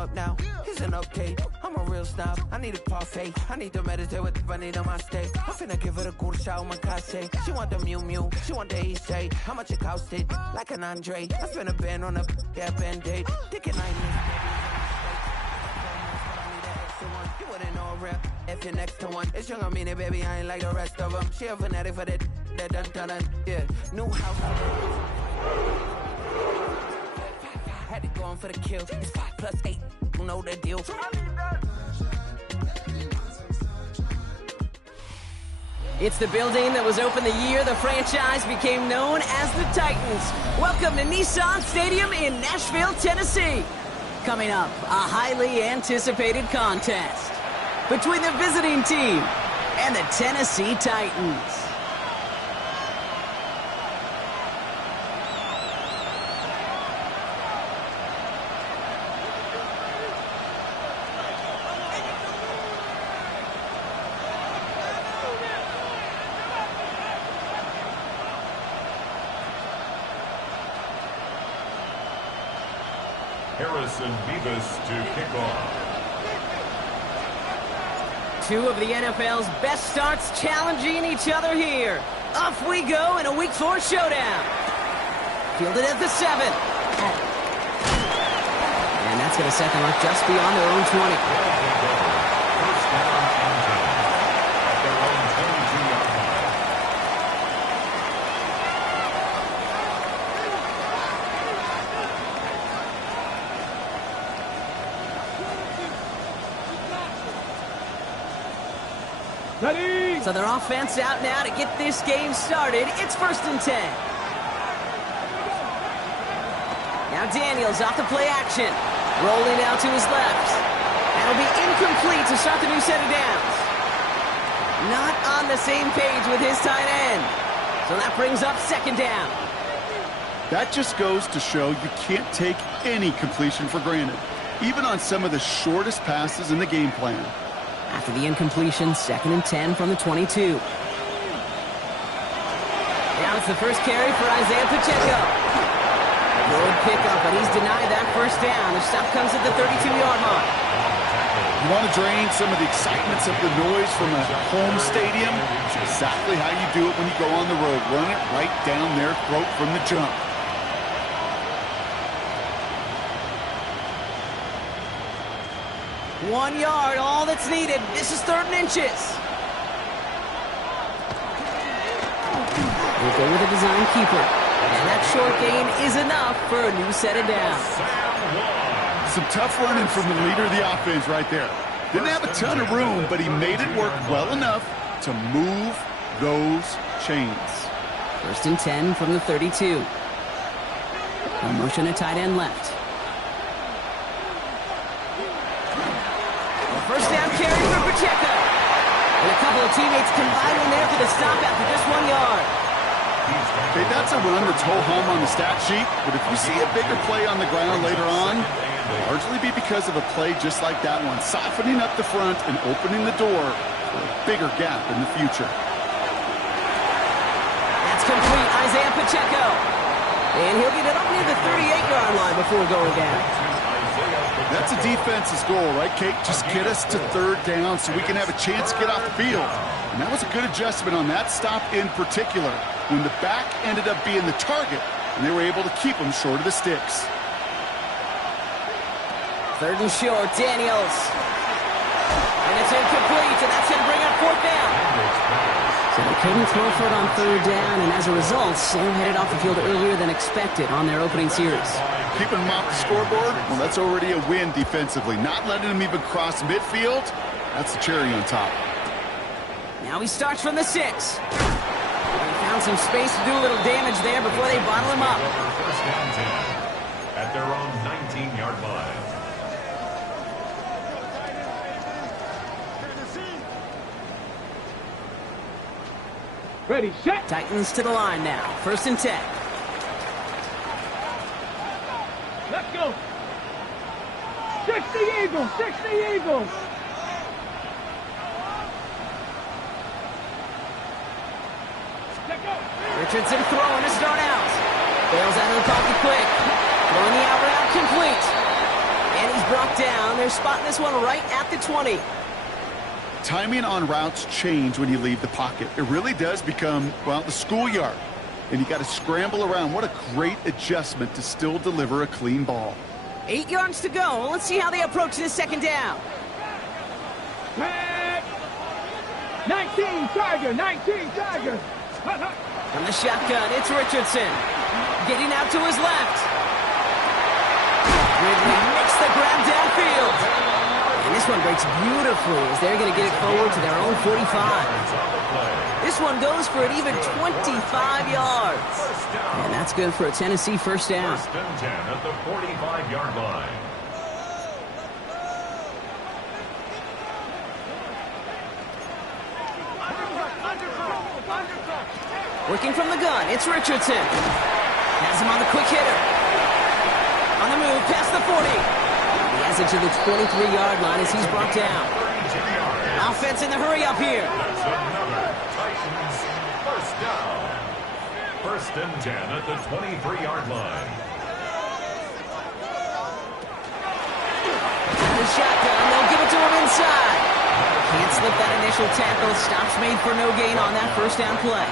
up now. It's an update. I'm a real snob. I need a parfait. I need to meditate with the bunny on my steak. I'm finna give her a good shot with my case. She want the Mew Mew. She want the East J. How much it costed? Like an Andre. I spent a band on a that band-aid. Thinking I you wouldn't know a rap if you're next to one. It's young, I mean it, baby, I ain't like the rest of them. She a fanatic for that dun. Yeah, new house. Had to go on for the kill. It's 5 + 8, you know the deal. It's the building that was opened the year the franchise became known as the Titans. Welcome to Nissan Stadium in Nashville, Tennessee. Coming up, a highly anticipated contest between the visiting team and the Tennessee Titans. Harrison Bevis to kick off. Two of the NFL's best starts challenging each other here. Off we go in a Week 4 showdown. Fielded at the 7. And that's going to set them up just beyond their own 20. First down and 10 at their own 22-yard line. Ready? So their offense out now to get this game started. It's 1st and 10. Now Daniels off the play action. Rolling out to his left. That'll be incomplete to start the new set of downs. Not on the same page with his tight end. So that brings up 2nd down. That just goes to show you can't take any completion for granted, even on some of the shortest passes in the game plan. After the incompletion, 2nd and 10 from the 22. Now it's the first carry for Isaiah Pacheco. Good pickup, but he's denied that 1st down. The stop comes at the 32-yard mark. You want to drain some of the excitements of the noise from a home stadium? It's exactly how you do it when you go on the road. Run it right down their throat from the jump. One yard, all that's needed. This is 3rd and inches. We'll go with a design keeper. And that short gain is enough for a new set of downs. Some tough running from the leader of the offense right there. Didn't have a ton of room, but he made it work well enough to move those chains. 1st and 10 from the 32. No motion at tight end left. First down carry for Pacheco. And a couple of teammates combining there for the stop after just 1 yard. Okay, that's a run that's ho-hum on the stat sheet, but if you see a bigger play on the ground later on, it'll largely be because of a play just like that one, softening up the front and opening the door for a bigger gap in the future. That's complete, Isaiah Pacheco. And he'll get it up near the 38-yard line before going down. That's a defense's goal, right, Kate? Just get us to 3rd down so we can have a chance to get off the field. And that was a good adjustment on that stop in particular, when the back ended up being the target, and they were able to keep him short of the sticks. 3rd and short, Daniels. And it's incomplete, and that's going to bring up 4th down. So they couldn't throw for it on 3rd down, and as a result, Sam headed off the field earlier than expected on their opening series. Keeping him off the scoreboard, well, that's already a win defensively. Not letting him even cross midfield, that's the cherry on top. Now he starts from the 6. They found some space to do a little damage there before they bottle him up. 1st and 10 at their own 19-yard line. Ready, set. Titans to the line now. 1st and 10. Let's go. 60 Eagles, 60 Eagles. Richardson throwing to start out. Bails out of the pocket quick. Throwing the out route complete. And And he's brought down. They're spotting this one right at the 20. Timing on routes change when you leave the pocket. It really does become, well, the schoolyard. And you got to scramble around. What a great adjustment to still deliver a clean ball. 8 yards to go. Let's see how they approach this second down. 19 Tiger, 19 Tiger. From the shotgun, it's Richardson. Getting out to his left. Ridley makes the grab downfield. And this one breaks beautifully as they're going to get it forward to their own 45. This one goes for an even 25 yards. And that's good for a Tennessee first down. First and 10 at the 45-yard line. Working from the gun, it's Richardson. Has him on the quick hitter. On the move, past the 40. He has it to the 23-yard line as he's brought down. Offense in the hurry up here. That's another Titans first down. First and 10 at the 23-yard line. The shotgun, they'll give it to him inside. Can't slip that initial tackle. Stops made for no gain on that first down play.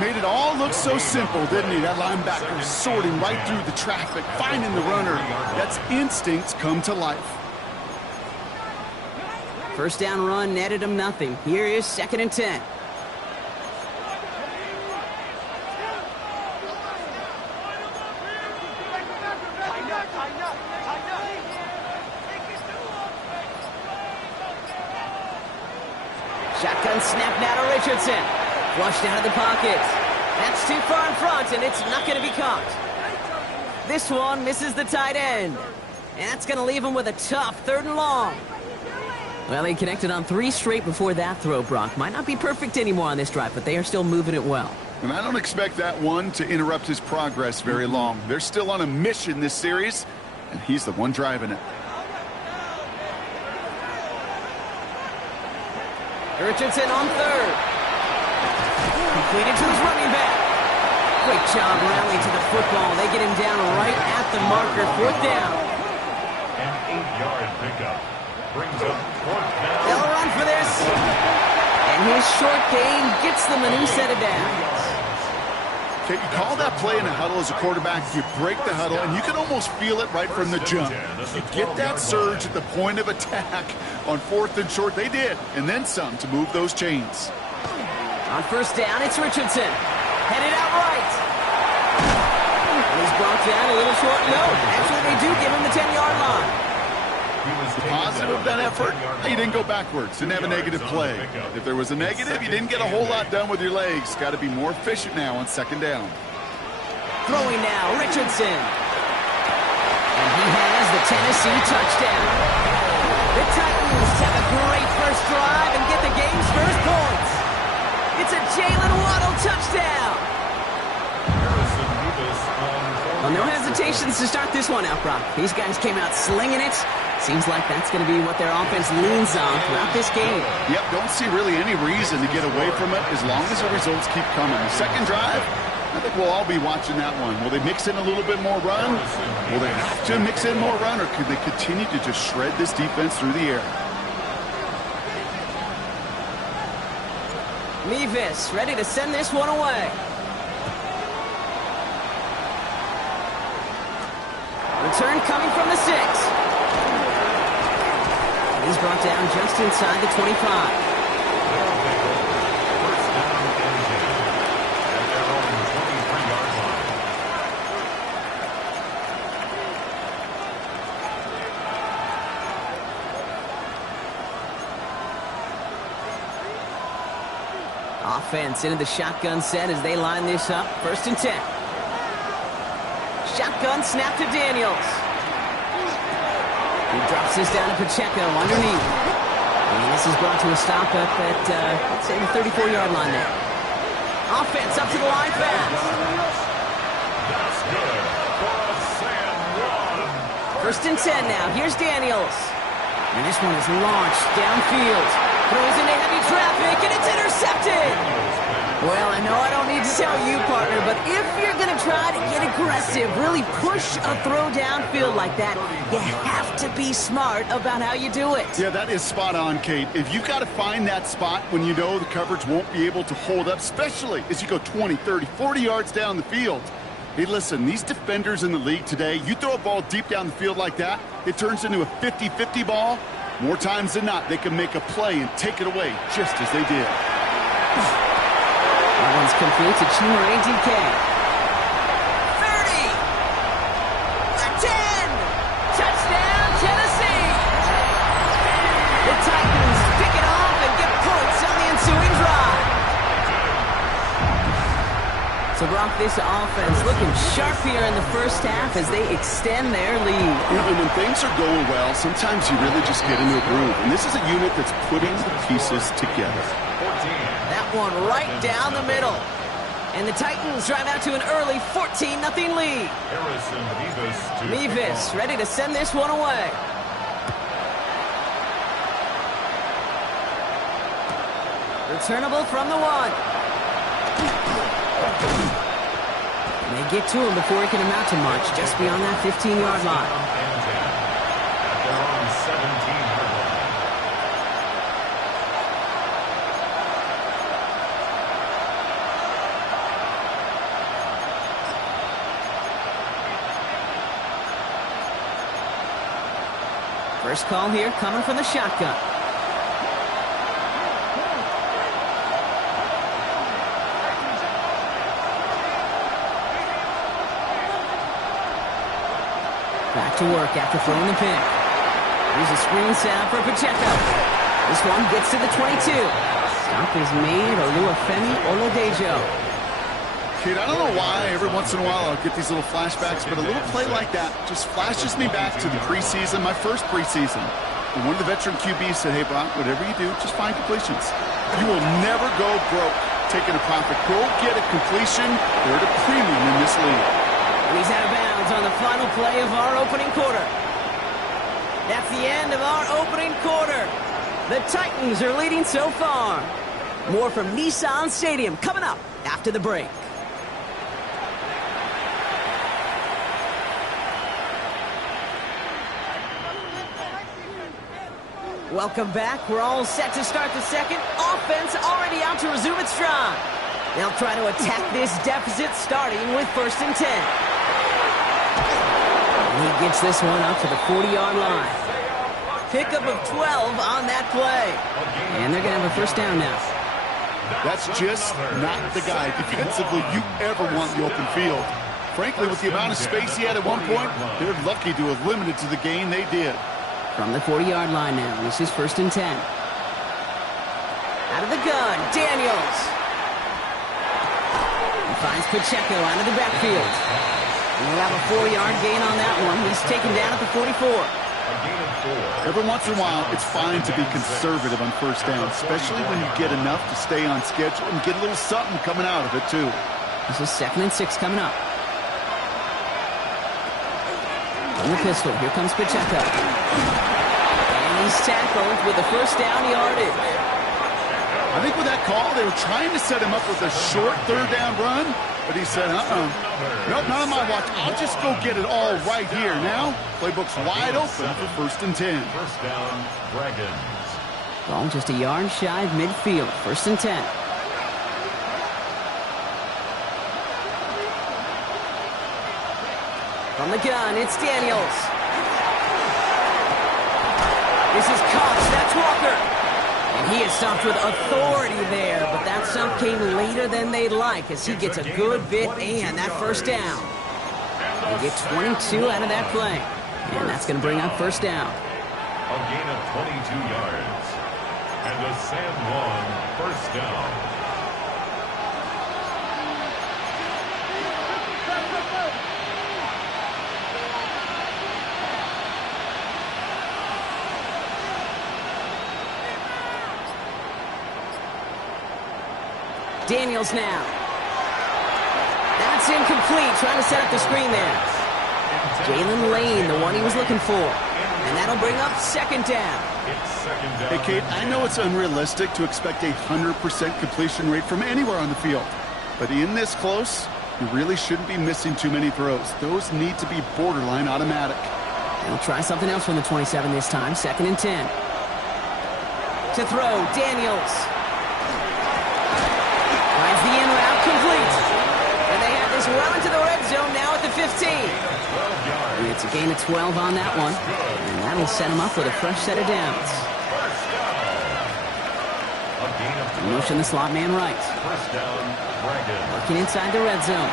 Made it all look so simple, didn't he? That linebacker sorting right through the traffic, finding the runner. That's instincts come to life. First down run netted him nothing. Here is second and 10. Shotgun snap now to Richardson. Flushed out of the pocket. That's too far in front, and it's not going to be caught. This one misses the tight end. And that's going to leave him with a tough 3rd and long. Well, he connected on 3 straight before that throw, Brock. Might not be perfect anymore on this drive, but they are still moving it well. And I don't expect that one to interrupt his progress very long. They're still on a mission this series, and he's the one driving it. Richardson on 3rd. Completed to his running back. Great job rallying to the football. They get him down right at the marker. 4th down. An 8-yard pickup brings up 4th down. They'll run for this. And his short gain gets them a new set of downs. Okay, you call that play in a huddle as a quarterback, you break the huddle, and you can almost feel it right from the jump. You get that surge at the point of attack on 4th and short. They did, and then some to move those chains. On first down, it's Richardson. Headed out right. And he's brought down a little short. No, actually they do give him the 10-yard line. The positive of that effort, he didn't go backwards, didn't have a negative play. If there was a negative, you didn't get a whole lot done with your legs. Got to be more efficient now on 2nd down. Throwing now, Richardson. And he has the Tennessee touchdown. The Titans have a great first drive and get the game's first points. It's a Jalen Waddle touchdown. Well, no hesitations to start this one out, Brock. These guys came out slinging it. Seems like that's going to be what their offense leans on throughout this game. Yep, don't see really any reason to get away from it as long as the results keep coming. The second drive, I think we'll all be watching that one. Will they mix in a little bit more run? Will they have to mix in more run, or could they continue to just shred this defense through the air? Levis ready to send this one away. Return coming from the 6. He's brought down just inside the 25. First down and 10 at their own 23-yard line. Offense into the shotgun set as they line this up. 1st and 10. Shotgun snap to Daniels. He drops this down to Pacheco underneath. And this is brought to a stop up at, let's say, the 34-yard line there. Offense up to the line fast. That's good for a Sam run. 1st and 10 now. Here's Daniels. And this one is launched downfield. Throws into heavy traffic, and it's intercepted. Well, I know I don't need to tell you, partner, but if you're going to try to get aggressive, really push a throw downfield like that, you have to be smart about how you do it. Yeah, that is spot on, Kate. If you've got to find that spot when you know the coverage won't be able to hold up, especially as you go 20, 30, 40 yards down the field. Hey, listen, these defenders in the league today, you throw a ball deep down the field like that, it turns into a 50-50 ball. More times than not, they can make a play and take it away just as they did. That one's complete to Chimere DK. 30! 10! Touchdown, Tennessee! The Titans pick it off and get points on the ensuing drive. So, Brock, this offense looking sharp here in the first half as they extend their lead. You know, and when things are going well, sometimes you really just get into a groove. And this is a unit that's putting the pieces together. That one right down the middle. And the Titans drive out to an early 14-0 lead. Mevis ready to send this one away. Returnable from the 1. And they get to him before he can amount to much, just beyond that 15-yard line. They're on 17-yard line. First call here coming from the shotgun. Back to work after throwing the pick. Here's a screen setup for Pacheco. This one gets to the 22. Stop is made Oluwafemi Oladejo. Kid, I don't know why every once in a while I'll get these little flashbacks, but a little play like that just flashes me back to the preseason, my first preseason. And one of the veteran QBs said, hey, Brock, whatever you do, just find completions. You will never go broke taking a profit. Go get a completion. They're at a premium in this league. And he's out of bounds on the final play of our opening quarter. That's the end of our opening quarter. The Titans are leading so far. More from Nissan Stadium coming up after the break. Welcome back. We're all set to start the second. Offense already out to resume its drive. They'll try to attack this deficit starting with 1st and 10. And he gets this one up to the 40-yard line. Pickup of 12 on that play. And they're going to have a first down now. That's just not the guy defensively you ever want in the open field. Frankly, with the amount of space he had at one point, they're lucky to have limited to the gain they did. From the 40-yard line now, this is 1st and 10. Out of the gun, Daniels. He finds Pacheco out of the backfield. And we'll have a 4-yard gain on that one. He's taken down at the 44. Every once in a while, it's fine to be conservative on first down, especially when you get enough to stay on schedule and get a little something coming out of it, too. This is 2nd and 6 coming up. On the pistol, here comes Pacheco. And he's tackled with the first down yardage. I think with that call, they were trying to set him up with a short 3rd down run, but he said, nope, not on my watch. I'll just go get it all right here. Now, playbook's wide open for 1st and 10. First down, Dragons. Ball just a yard shy of midfield. 1st and 10. From the gun, it's Daniels. This is Cox, that's Walker. And he is stopped with authority there, but that stop came later than they'd like as he gets a good bit and that first down. They get 22 out of that play. And that's going to bring up first down. A gain of 22 yards. And a San Juan first down. Daniels now. That's incomplete. Trying to set up the screen there. Jalen Lane, the one he was looking for. And that That'll bring up second down. It's second down. Hey, Kate, I know it's unrealistic to expect a 100% completion rate from anywhere on the field. But in this close, you really shouldn't be missing too many throws. Those need to be borderline automatic. They'll try something else from the 27 this time. 2nd and 10. To throw, Daniels. Finds the in route, complete. And they have this well into the red zone now at the 15. It's a gain of 12 on that one. And that'll set them up with a fresh set of downs. Motion the slot man right. First down, Dragons. Working inside the red zone.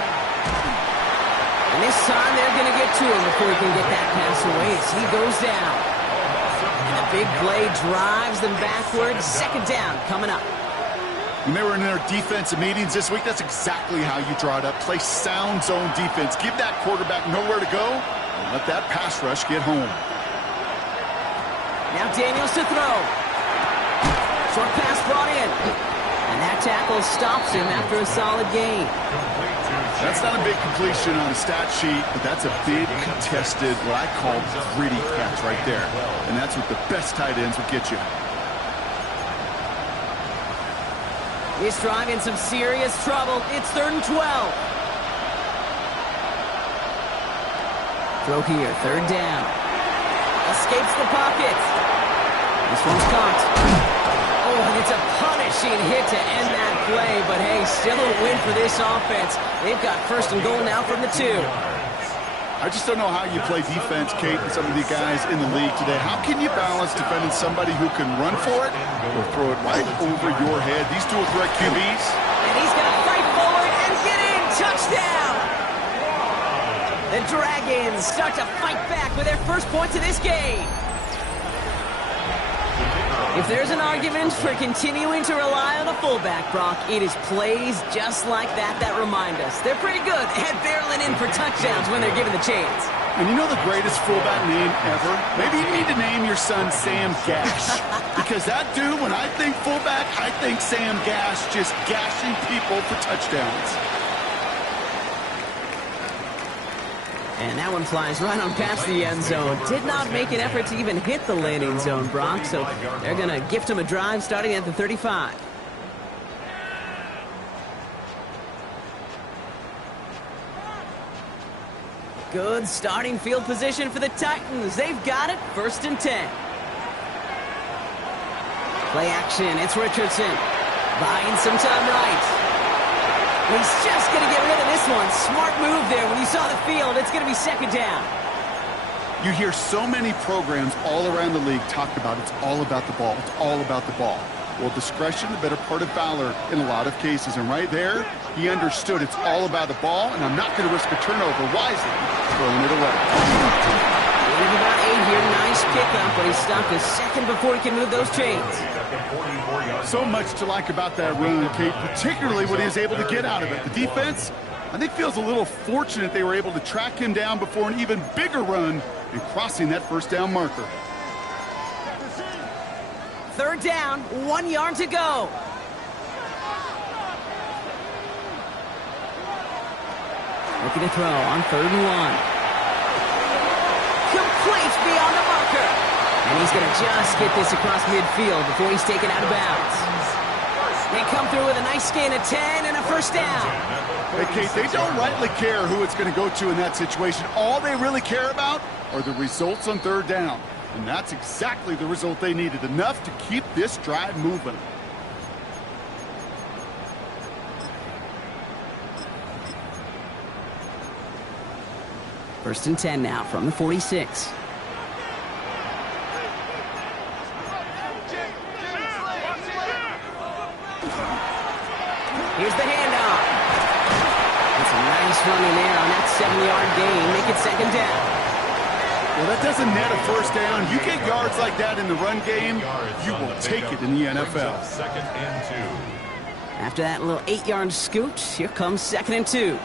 And this time they're going to get to him before he can get that pass away as he goes down. And the big play drives them backwards. Second down coming up. When they were in their defensive meetings this week, that's exactly how you draw it up. Play sound zone defense. Give that quarterback nowhere to go and let that pass rush get home. Now Daniels to throw. Short pass brought in. And that tackle stops him after a solid gain. That's not a big completion on a stat sheet, but that's a big contested, what I call gritty catch right there. And that's what the best tight ends will get you. This drive in some serious trouble. It's 3rd and 12. Throw here, 3rd down. Escapes the pocket. This one's caught. Oh, and it's a punishing hit to end that play, but hey, still a win for this offense. They've got 1st and goal now from the 2. I just don't know how you play defense, Kate, with some of the guys in the league today. How can you balance defending somebody who can run for it or throw it right over your head? These dual threat QBs. And he's going to fight forward and get in. Touchdown! The Dragons start to fight back with their first points of this game. If there's an argument for continuing to rely on a fullback, Brock, it is plays just like that remind us. They're pretty good at barreling in for touchdowns when they're given the chance. And you know the greatest fullback name ever? Maybe you need to name your son Sam Gash. Because that dude, when I think fullback, I think Sam Gash just gashing people for touchdowns. And that one flies right on past the end zone. Did not make an effort to even hit the landing zone, Brock, so they're going to gift him a drive starting at the 35. Good starting field position for the Titans. They've got it, 1st and 10. Play action, it's Richardson. Buying some time right. He's just going to get rid of this one. Smart move there. When you saw the field, it's going to be 2nd down. You hear so many programs all around the league talk about it's all about the ball. It's all about the ball. Well, discretion, the better part of valor in a lot of cases. And right there, he understood it's all about the ball, and I'm not going to risk a turnover wisely, throwing it away. Gain of about 8 here. Nice pickup, but he stopped a second before he can move those chains. So much to like about that run, Kate, particularly what he was able to get out of it. The defense, I think, feels a little fortunate they were able to track him down before an even bigger run and crossing that 1st down marker. 3rd down, 1 yard to go. Looking to throw on 3rd and 1. Complete beyond the marker. And he's going to just get this across midfield before he's taken out of bounds. They come through with a nice gain of 10 and a 1st down. Hey, Kate, they don't rightly care who it's going to go to in that situation. All they really care about are the results on 3rd down. And that's exactly the result they needed. Enough to keep this drive moving. First and 10 now from the 46. Here's the handoff. That's a nice run in there on that 7-yard gain. Make it 2nd down. Well, that doesn't net a 1st down. You get yards like that in the run game, you will take it in the NFL. 2nd and 2. After that little 8-yard scoot, here comes 2nd and 2.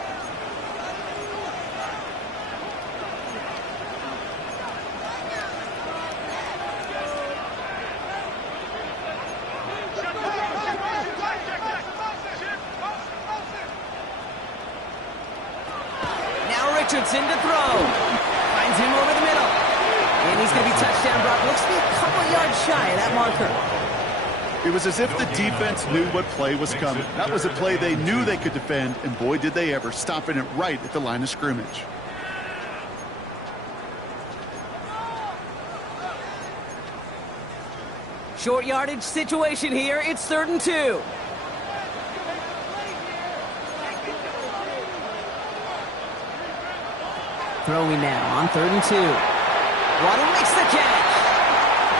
Richardson to throw. Finds him over the middle. And he's going to be touchdown brought looks to be a couple yards shy of that marker. It was as if the defense knew what play was coming. That was a play they knew they could defend, and boy, did they ever, stopping it right at the line of scrimmage. Short yardage situation here. It's 3rd and 2. Throwing now on 3rd and 2. Waddle makes the catch.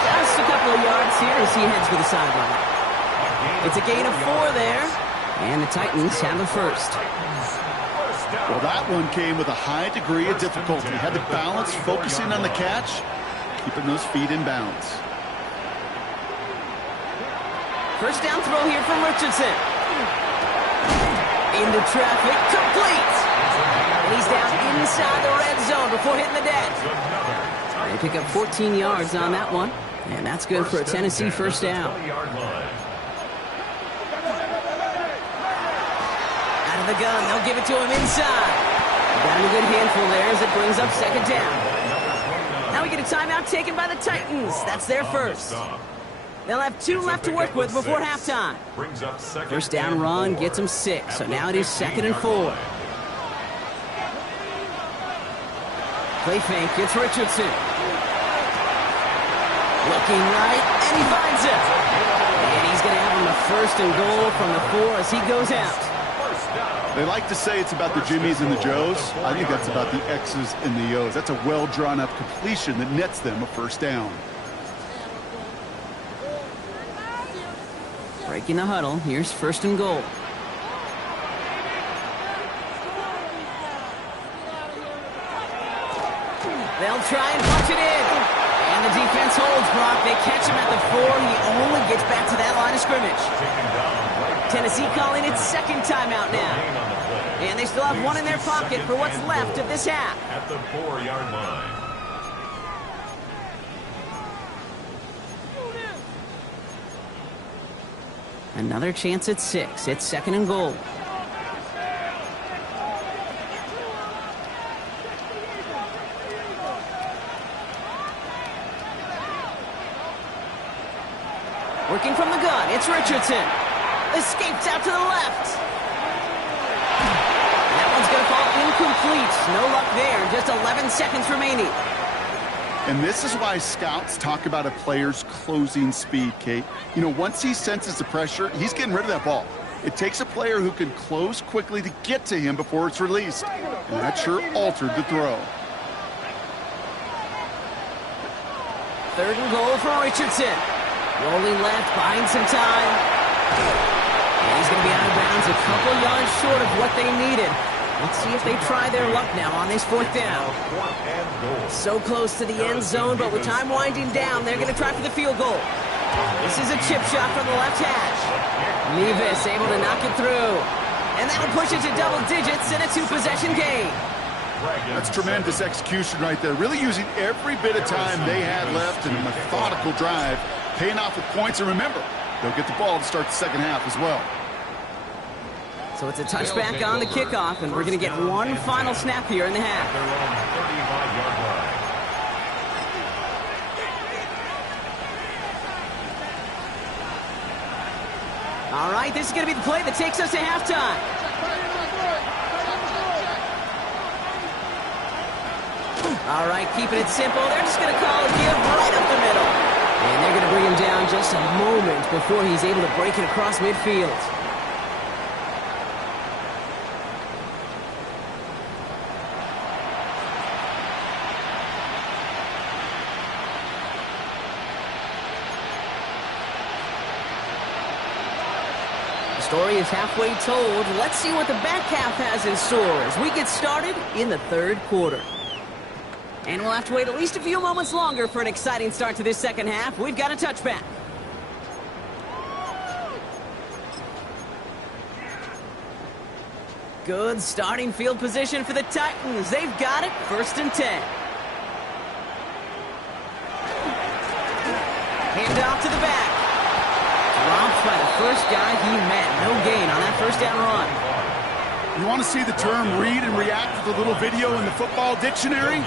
Just a couple of yards here as he heads for the sideline. It's a gain of 4 there, and the Titans have the first. Well, that one came with a high degree of difficulty. Had to balance focusing on the catch, keeping those feet in bounds. First down throw here from Richardson. Into traffic, complete. And he's down inside the red zone before hitting the deck. They pick up 14 yards on that one, and that's good for a Tennessee first down. Out of the gun, they'll give it to him inside. Got a good handful there as it brings up 2nd down. Now we get a timeout taken by the Titans. That's their first. They'll have 2 left to work with before halftime. First down run gets them 6, so now it is 2nd and 4. Play fake, it's Richardson. Looking right, and he finds it. And he's going to have him a 1st and goal from the 4 as he goes out. They like to say it's about the Jimmies and the Joes. I think that's about the X's and the O's. That's a well-drawn-up completion that nets them a first down. Breaking the huddle, here's 1st and goal. They'll try and punch it in. And the defense holds Brock. They catch him at the 4. He only gets back to that line of scrimmage. Tennessee calling its 2nd timeout now. And they still have 1 in their pocket for what's left of this half. At the 4-yard line. Another chance at 6. It's 2nd and goal. Working from the gun, it's Richardson. Escapes out to the left. That one's going to fall incomplete. No luck there. Just 11 seconds remaining. And this is why scouts talk about a player's closing speed, Kate. You know, once he senses the pressure, he's getting rid of that ball. It takes a player who can close quickly to get to him before it's released. And that sure altered the throw. 3rd and goal for Richardson. Rolling left, buying some time. And he's going to be out of bounds a couple yards short of what they needed. Let's see if they try their luck now on this 4th down. So close to the end zone, but with time winding down, they're going to try for the field goal. This is a chip shot from the left hash. Nevis able to knock it through. And that'll push it to double digits in a 2-possession game. That's tremendous execution right there. Really using every bit of time they had left in a methodical drive, paying off with points. And remember, they'll get the ball to start the 2nd half as well. So it's a touchback on the kickoff, and we're going to get one final snap here in the half. All right, this is going to be the play that takes us to halftime. All right, keeping it simple. They're just going to call a give right up the middle. And they're going to bring him down just a moment before he's able to break it across midfield. Story is halfway told. Let's see what the back half has in store as we get started in the 3rd quarter. And we'll have to wait at least a few moments longer for an exciting start to this 2nd half. We've got a touchback. Good starting field position for the Titans. They've got it. 1st and 10. Hand off to the back. Dropped by the first guy he met. No gain on that 1st down run. You want to see the term read and react with a little video in the football dictionary?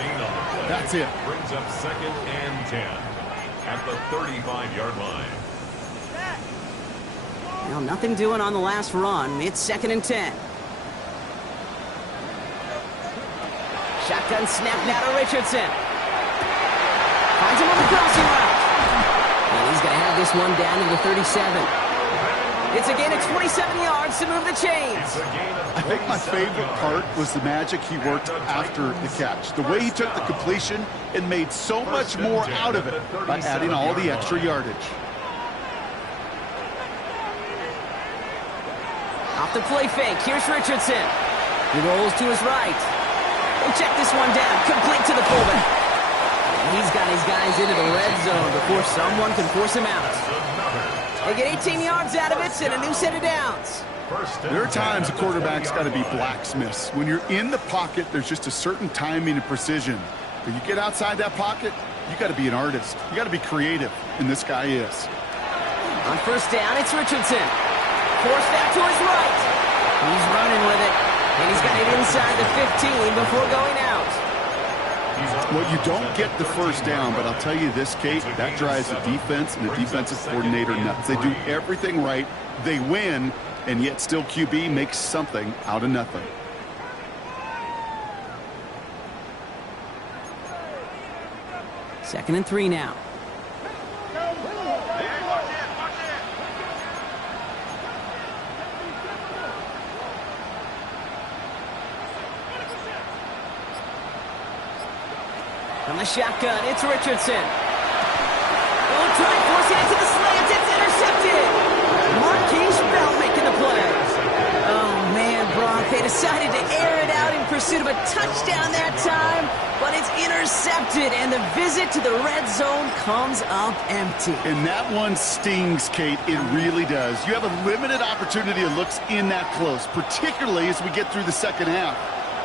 That's it. Brings up 2nd and 10. at the 35-yard line. Well, nothing doing on the last run. It's 2nd and 10. Shotgun snap now to Richardson. Finds him on the crossing route. And he's going to have this one down to the 37. It's a gain of 27 yards to move the chains. I think my favorite part was the magic he worked after the catch. The way he took the completion and made so much more out of it by adding all the extra yardage. Off the play fake, here's Richardson. He rolls to his right. He'll check this one down, complete to the fullback. And he's got his guys into the red zone before someone can force him out. They get 18 yards out of it and a new set of downs. There are times a quarterback's got to be blacksmiths. When you're in the pocket, there's just a certain timing and precision. But you get outside that pocket, you got to be an artist. You got to be creative, and this guy is. On first down, it's Richardson. Forced out to his right. He's running with it, and he's got it inside the 15 before going out. Well, you don't get the first down, but I'll tell you this, Kate, that drives the defense and the defensive coordinator nuts. They do everything right, they win, and yet still QB makes something out of nothing. Second and 3 now. From the shotgun, it's Richardson. Oh, try forcing it to the slant. It's intercepted. Marquise Bell making the play. Oh, man, Brock. They decided to air it out in pursuit of a touchdown that time, but it's intercepted, and the visit to the red zone comes up empty. And that one stings, Kate. It really does. You have a limited opportunity that looks in that close, particularly as we get through the second half.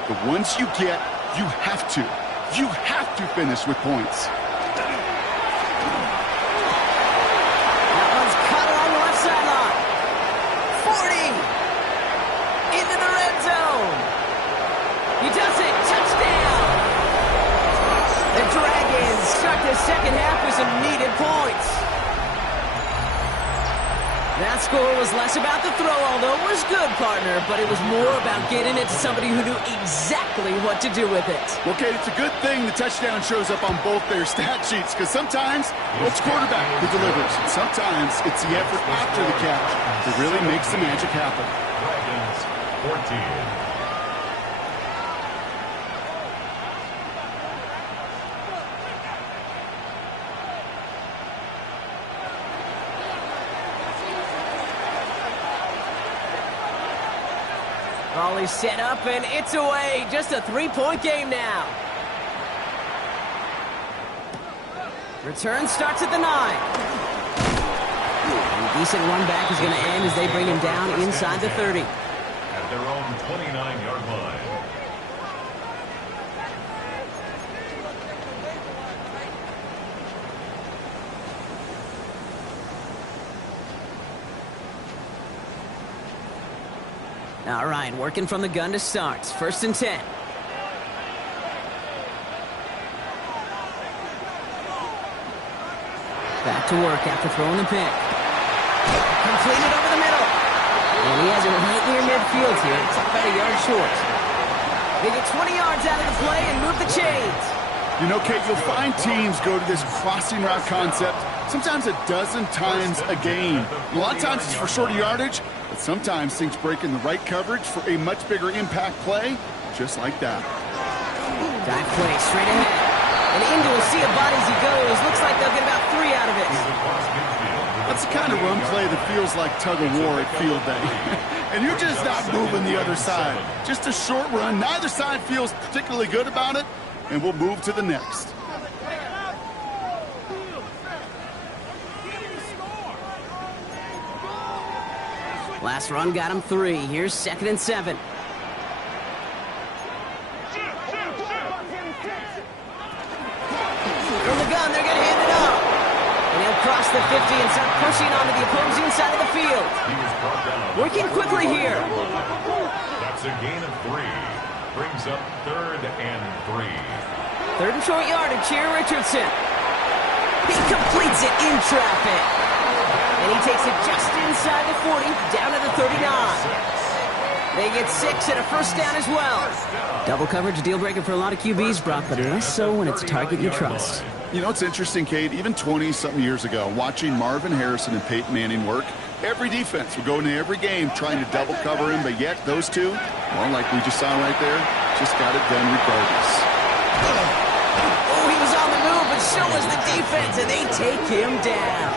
But once you get, you have to. You have to finish with points. That one's cut along the left sideline. 40. Into the red zone. He does it. Touchdown. The Dragons start the second half with some needed points. That score was less about the throw, although it was good, partner, but it was more about getting it to somebody who knew exactly what to do with it. Well, Kate, it's a good thing the touchdown shows up on both their stat sheets, because sometimes it's quarterback who delivers. Sometimes it's the effort after the catch that really makes the magic happen. Dragons 14. Raleigh set up, and it's away. Just a 3-point game now. Return starts at the 9. A decent run back is going to end as they bring him down inside the 30. At their own 29-yard line. All right, working from the gun to start. 1st and 10. Back to work after throwing the pick. Completed over the middle. And he has it right near midfield here. It's about a yard short. They get 20 yards out of the play and move the chains. You know, Kate, you'll find teams go to this crossing route concept sometimes a dozen times a game. A lot of times it's for shorter yardage, but sometimes things break in the right coverage for a much bigger impact play, just like that. Dive play straight ahead. And into a sea of bodies he goes. Looks like they'll get about 3 out of it. That's the kind of run play that feels like tug-of-war at field day. And you're just not moving the other side. Just a short run. Neither side feels particularly good about it, and we'll move to the next. Last run got him 3. Here's 2nd and 7. From the gun, they're going to hand it off. And he'll cross the 50 and start pushing onto the opposing side of the field. Working quickly here. That's a gain of 3. Brings up 3rd and 3. 3rd and short yardage here, Richardson. He completes needs it in traffic. And he takes it just inside the 40, down to the 39. They get 6 and a first down as well. Double coverage, deal breaker for a lot of QBs, Brock, but less so when it's a target you trust. You know, it's interesting, Kate, even 20-something years ago, watching Marvin Harrison and Peyton Manning work, every defense would go into every game trying to double cover him, but yet those two, well, like we just saw right there, just got it done regardless. Oh, he was on the move, but so was the defense, and they take him down.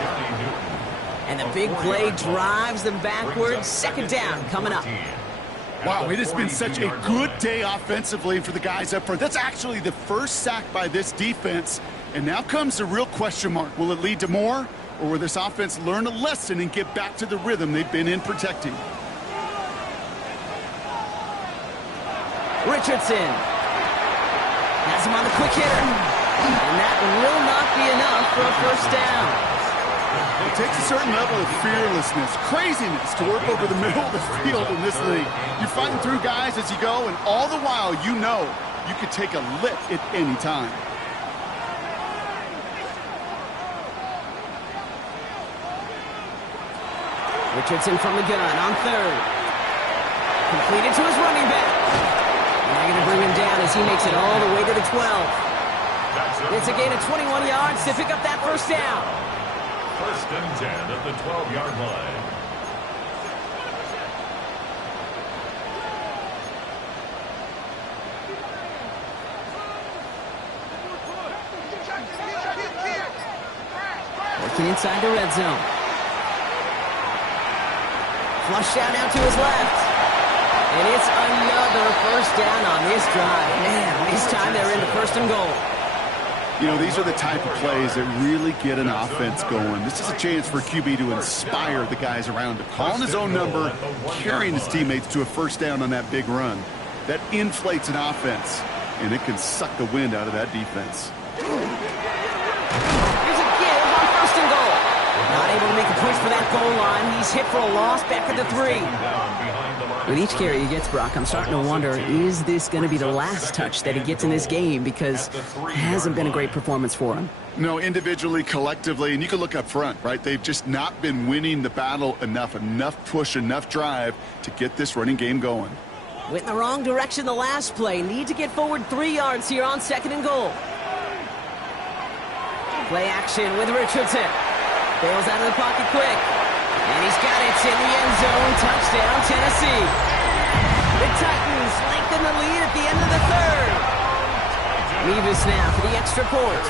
And the big play drives them backwards. Second down coming up. Wow, it has been such a good day offensively for the guys up front. That's actually the first sack by this defense. And now comes the real question mark. Will it lead to more? Or will this offense learn a lesson and get back to the rhythm they've been in protecting? Richardson has him on the quick hitter. And that will not be enough for a first down. It takes a certain level of fearlessness, craziness to work over the middle of the field in this league. You're fighting through guys as you go, and all the while you know you could take a lick at any time. Richardson from the gun on third. Completed to his running back. And they're going to bring him down as he makes it all the way to the 12. It's a gain of 21 yards to pick up that first down. First and 10 at the 12-yard line. Working inside the red zone. Flush out now to his left. And it's another first down on this drive. Man, this time they're in the first and goal. You know, these are the type of plays that really get an offense going. This is a chance for QB to inspire the guys around him. Calling his own number, carrying his teammates to a first down on that big run. That inflates an offense, and it can suck the wind out of that defense. Here's a give on first and goal. Not able to make a push for that goal line. He's hit for a loss back at the 3. With each carry he gets, Brock, I'm starting to wonder, is this going to be the last touch that he gets in this game? Because it hasn't been a great performance for him. No, individually, collectively, and you can look up front, right? They've just not been winning the battle enough push, enough drive to get this running game going. Went in the wrong direction the last play. Need to get forward 3 yards here on second and goal. Play action with Richardson. Bails out of the pocket quick. And he's got it in the end zone. Touchdown, Tennessee. The Titans lengthen the lead at the end of the third. Mevis now for the extra point.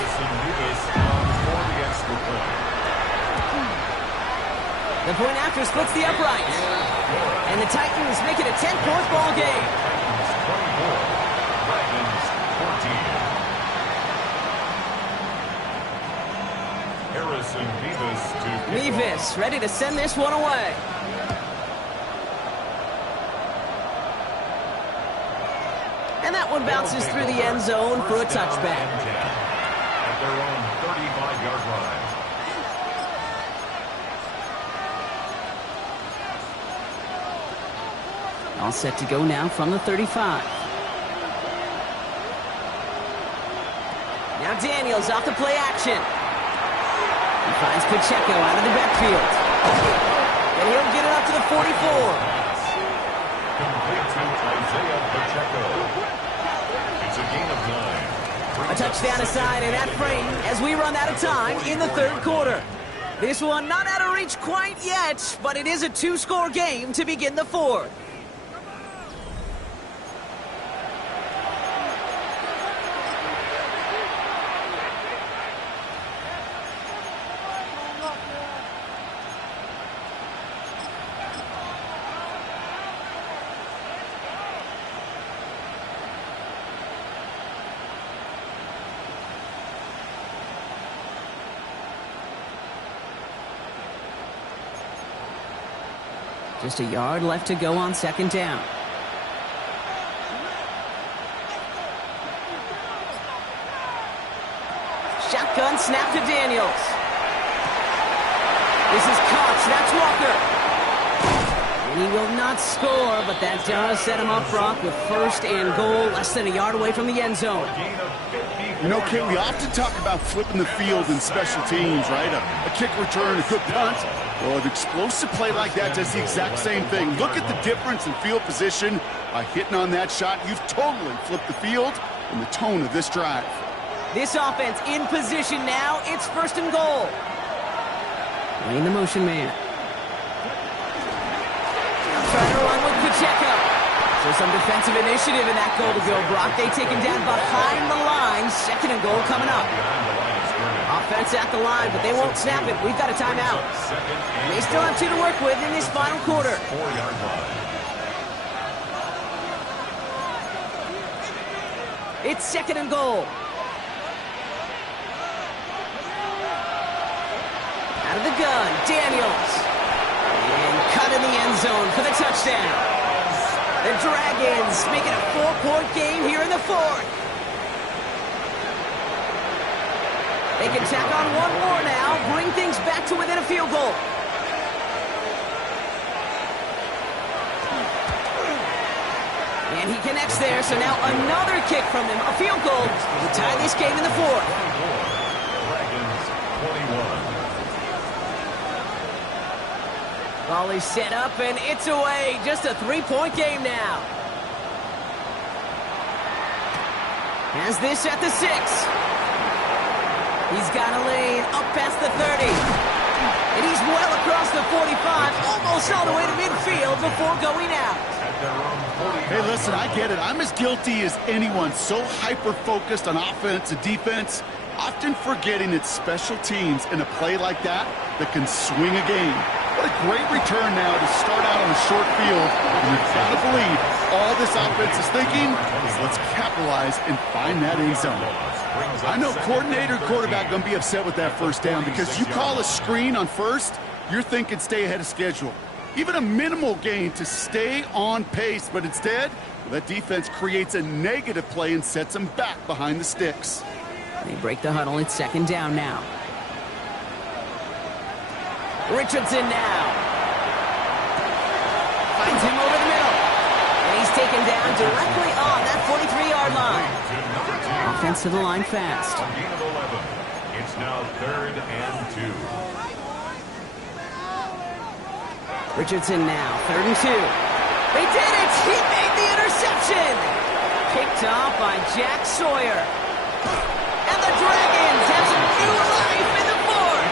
The point after splits the upright. And the Titans make it a 10-point ball game. 24, Harrison Mevis to Mevis ready to send this one away. And that one bounces through the end zone for a touchback. At their own 35-yard line. All set to go now from the 35. Now Daniels off the play action. He finds Pacheco out of the backfield. And he'll get it up to the 44. Complete to Isaiah Pacheco. It's a gain of 9. A touchdown aside in that frame as we run out of time in the third quarter. This one not out of reach quite yet, but it is a 2-score game to begin the fourth. Just a yard left to go on second down. Shotgun snap to Daniels. This is Cox. That's Walker. And He will not score, but that does set him up, Brock, with first and goal, less than a yard away from the end zone. You know, Kate, we often talk about flipping the field in special teams, right? A kick return, a good punt. Well, an explosive play like that does the exact same thing. Look at the difference in field position. By hitting on that shot, you've totally flipped the field and the tone of this drive. This offense in position now. It's first and goal. Lane the motion man. Trying to run with Pacheco. So some defensive initiative in that goal to go, Brock. They take him down behind the line. Second and goal coming up. Offense at the line, but they won't snap it. We've got a timeout. They still have 2 to work with in this final quarter. 4-yard line. It's second and goal. Out of the gun, Daniels. And cut in the end zone for the touchdown. The Dragons make it a 4-point game here in the fourth. They can tack on one more now, bring things back to within a field goal. And he connects there, so now another kick from him, a field goal to tie this game in the fourth. Dragons 21. Ball is set up, and it's away. Just a 3-point game now. Has this at the 6. He's got a lane up past the 30. And he's well across the 45, almost all the way to midfield before going out. Hey, listen, I get it. I'm as guilty as anyone. So hyper-focused on offense and defense, often forgetting it's special teams in a play like that that can swing a game. What a great return now to start out on the short field. And you've got to believe all this offense is thinking is let's capitalize and find that end zone. I know coordinator and quarterback going to be upset with that first down because you call a screen on first, you're thinking stay ahead of schedule. Even a minimal gain to stay on pace, but instead, that defense creates a negative play and sets them back behind the sticks. They break the huddle. It's second down now. Richardson now. Finds him over the middle. And he's taken down directly on that 43-yard line. Offense to the line fast. Gain of 11. It's now 3rd and 2. Richardson now, 3rd and 2. They did it! He made the interception! Picked off by Jack Sawyer. And the Dragons have some new life in the fourth!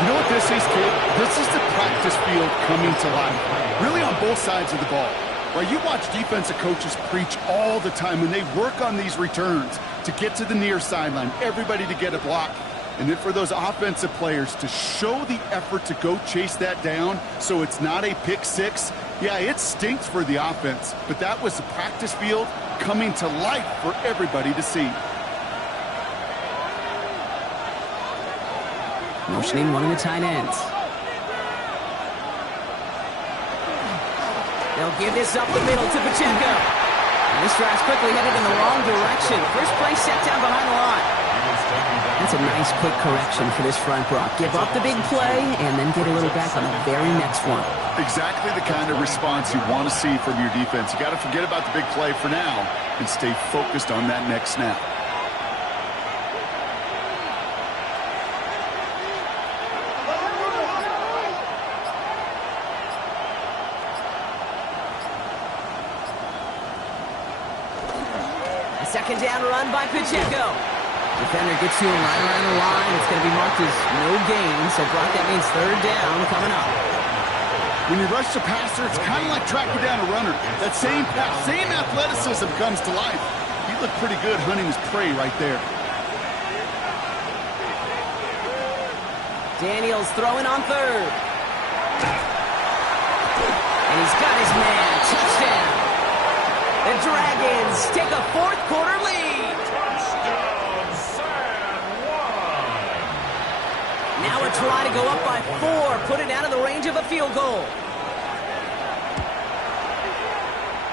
You know what this is, kid? This is the practice field coming to life. Really on both sides of the ball. Right, you watch defensive coaches preach all the time when they work on these returns to get to the near sideline, everybody to get a block. And then for those offensive players to show the effort to go chase that down so it's not a pick six, yeah, it stinks for the offense. But that was the practice field coming to life for everybody to see. Motioning one of the tight ends. They'll give this up the middle to Pacheco. And this drive's quickly headed in the wrong direction. First play set down behind the line. That's a nice quick correction for this front, Brock. Give up the big play and then get a little back on the very next one. Exactly the kind of response you want to see from your defense. You got to forget about the big play for now and stay focused on that next snap. Second down run by Pacheco. Defender gets to him right around the line. It's going to be marked as no gain. So, Brock, that means 3rd down coming up. When you rush the passer, it's kind of like tracking down a runner. That same athleticism comes to life. He looked pretty good hunting his prey right there. Daniels throwing on 3rd. And he's got his man. Touchdown. The Dragons take a 4th quarter lead. Touchdown, San Juan. Now a try to go up by 4, put it out of the range of a field goal.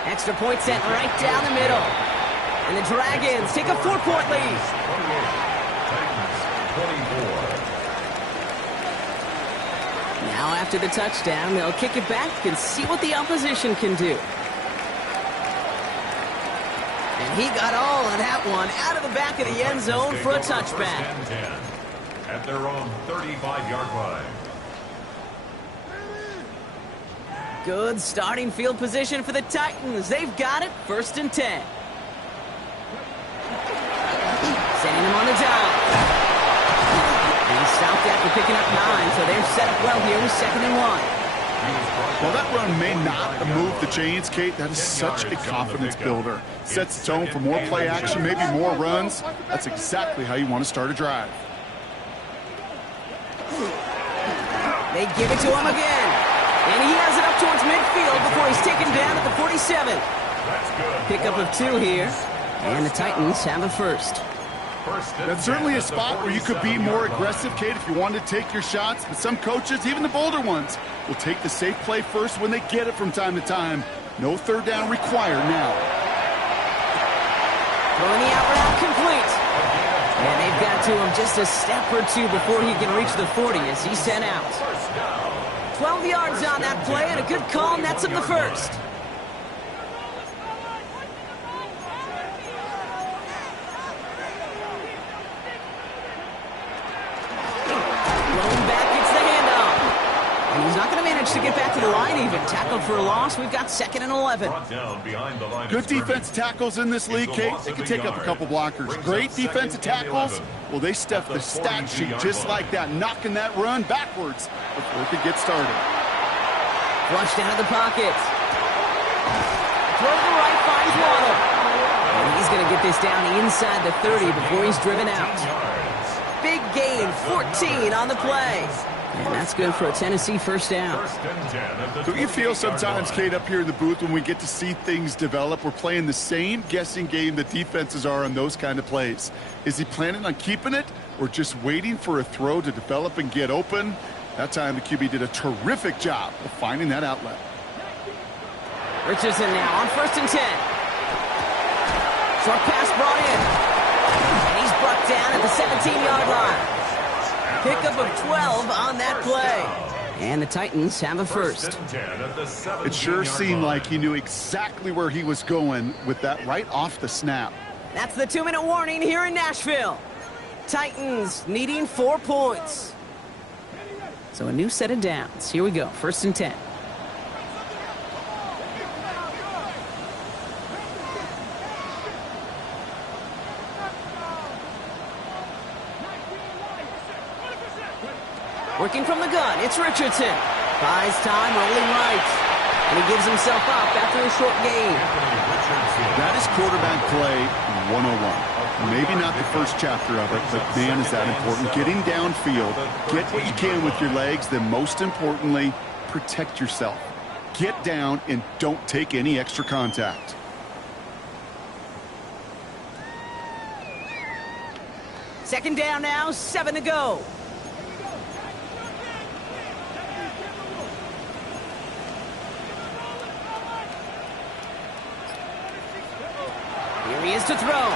Extra point sent right down the middle. And the Dragons take a 4-point lead. 28, Titans 24. Now after the touchdown, they'll kick it back and see what the opposition can do. And he got all of that one out of the back of the end zone for a touchback. First and 10 at their own 35-yard line. Good starting field position for the Titans. They've got it, 1st and 10. Sending them on the dive. And he stopped after picking up 9, so they're set up well here with 2nd and 1. Well, that run may not move the chains, Kate. That is such a confidence builder. Sets the tone for more play action, maybe more runs. That's exactly how you want to start a drive. They give it to him again. And he has it up towards midfield before he's taken down at the 47. Pickup of 2 here. And the Titans have a first. That's certainly a spot where you could be more aggressive, Kate, if you wanted to take your shots. But some coaches, even the bolder ones, will take the safe play first when they get it from time to time. No 3rd down required now. Throwing the out route complete. And they've got to him just a step or 2 before he can reach the 40 as he's sent out. 12 yards on that play, and a good call nets him the first. Rolling back gets the handoff. And he's not going to manage to get back to the line even. Tackled for a loss. We've got 2nd and 11. Good defensive tackles in this league, Kate. They can take up a couple blockers. Great defensive tackles. Well, they stuff the stat sheet just like that, knocking that run backwards before it could get started. Flush down to the pocket. Throw to the right, finds Waddle. And he's going to get this down inside the 30 before he's driven out. Big gain, 14 on the play. And that's good for a Tennessee 1st down. So you feel sometimes, Kate, up here in the booth when we get to see things develop, we're playing the same guessing game that defenses are on those kind of plays. Is he planning on keeping it or just waiting for a throw to develop and get open? That time the QB did a terrific job of finding that outlet. Richardson now on 1st and 10. Short pass brought in. And he's brought down at the 17-yard line. Pickup of 12 on that play. And the Titans have a first. It sure seemed like he knew exactly where he was going with that right off the snap. That's the 2-minute warning here in Nashville. Titans needing 4 points. So a new set of downs. Here we go, 1st and 10. Working from the gun, it's Richardson. Buys time, rolling right. And he gives himself up after a short gain. That is quarterback play 101. Maybe not the first chapter of it, but man, is that important. Getting downfield, get what you can with your legs, then most importantly, protect yourself. Get down and don't take any extra contact. Second down now, 7 to go. Here he is to throw.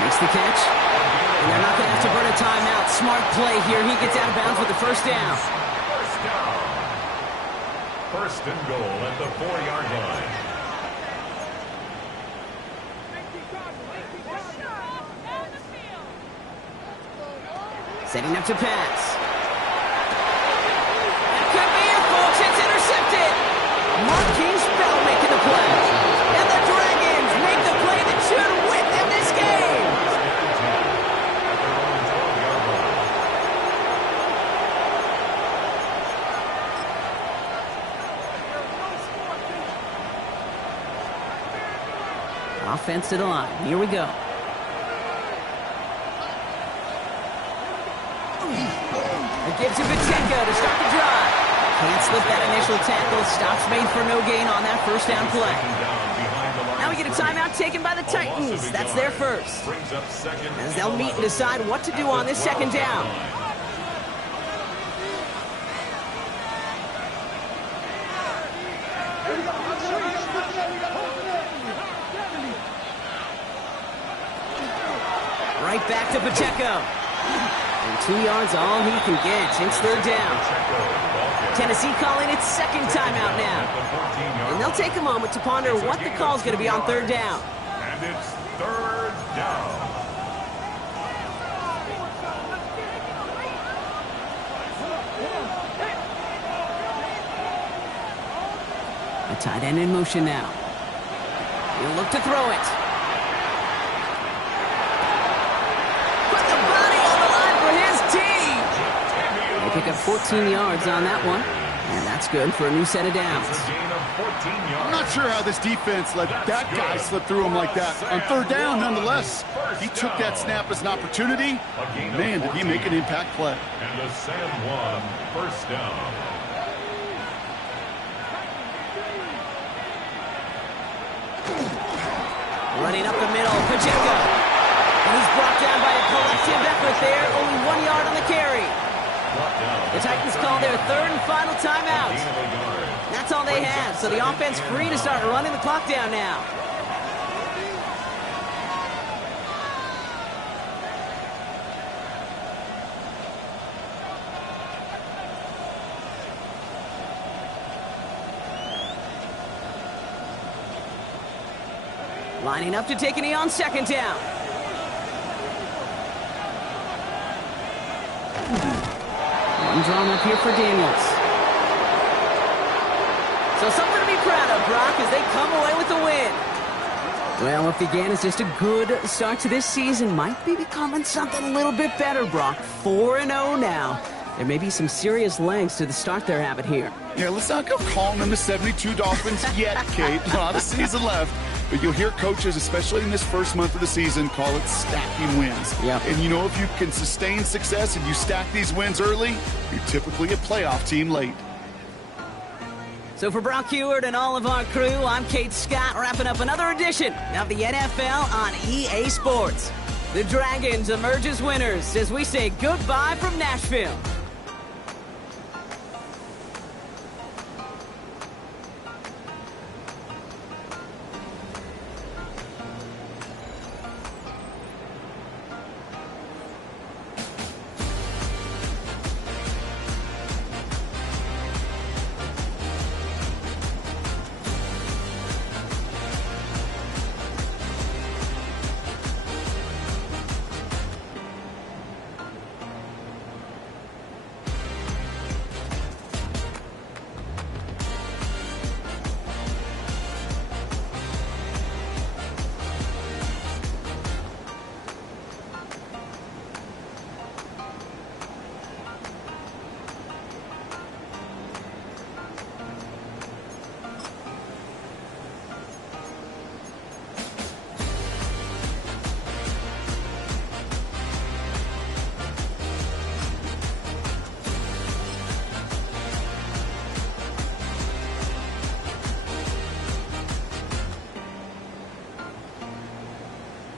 Makes the catch. And they're not going to have to burn a timeout. Smart play here. He gets out of bounds with the 1st down. 1st and goal at the 4-yard line. Setting up to pass. That could be it, folks. It's intercepted. Marquise Bell making the play. And the Dragons make the play that should win them this game. Offense to the line. Here we go. It gives to Pacheco to start the drive. Can't slip that initial tackle. Stops made for no gain on that 1st down play. Now we get a timeout taken by the Titans. That's their first. As they'll meet and decide what to do on this 2nd down. Right back to Pacheco. And 2 yards, all he can get. It's third down. Tennessee calling its second timeout now. And they'll take a moment to ponder what the call's going to be on third down. And it's third down. A tight end in motion now. He'll look to throw it. Put the body on the line for his team. They pick up 14 yards on that one. And that's good for a new set of downs. I'm not sure how this defense let that guy slip through him like that. On third down, nonetheless, he took that snap as an opportunity. Man, did he make an impact play. And the San Juan first down. Running up the middle, Pacheco. And he's brought down by a collective effort there. Only 1 yard on the carry. The Titans call their third and final timeout. That's all they have, so the offense free to start running the clock down now. Lining up to take a knee on second down. One drawn up here for Daniels. So something to be proud of, Brock, as they come away with the win. Well, what began as just a good start to this season might be becoming something a little bit better, Brock. 4-0 now. There may be some serious legs to the start they're having here. Yeah, let's not go calling them the 72 Dolphins yet, Kate. A lot of season left. But you'll hear coaches, especially in this first month of the season, call it stacking wins. Yep. And you know, if you can sustain success and you stack these wins early, you're typically a playoff team late. So for Brock Huard and all of our crew, I'm Kate Scott, wrapping up another edition of the NFL on EA Sports. The Dragons emerge as winners as we say goodbye from Nashville.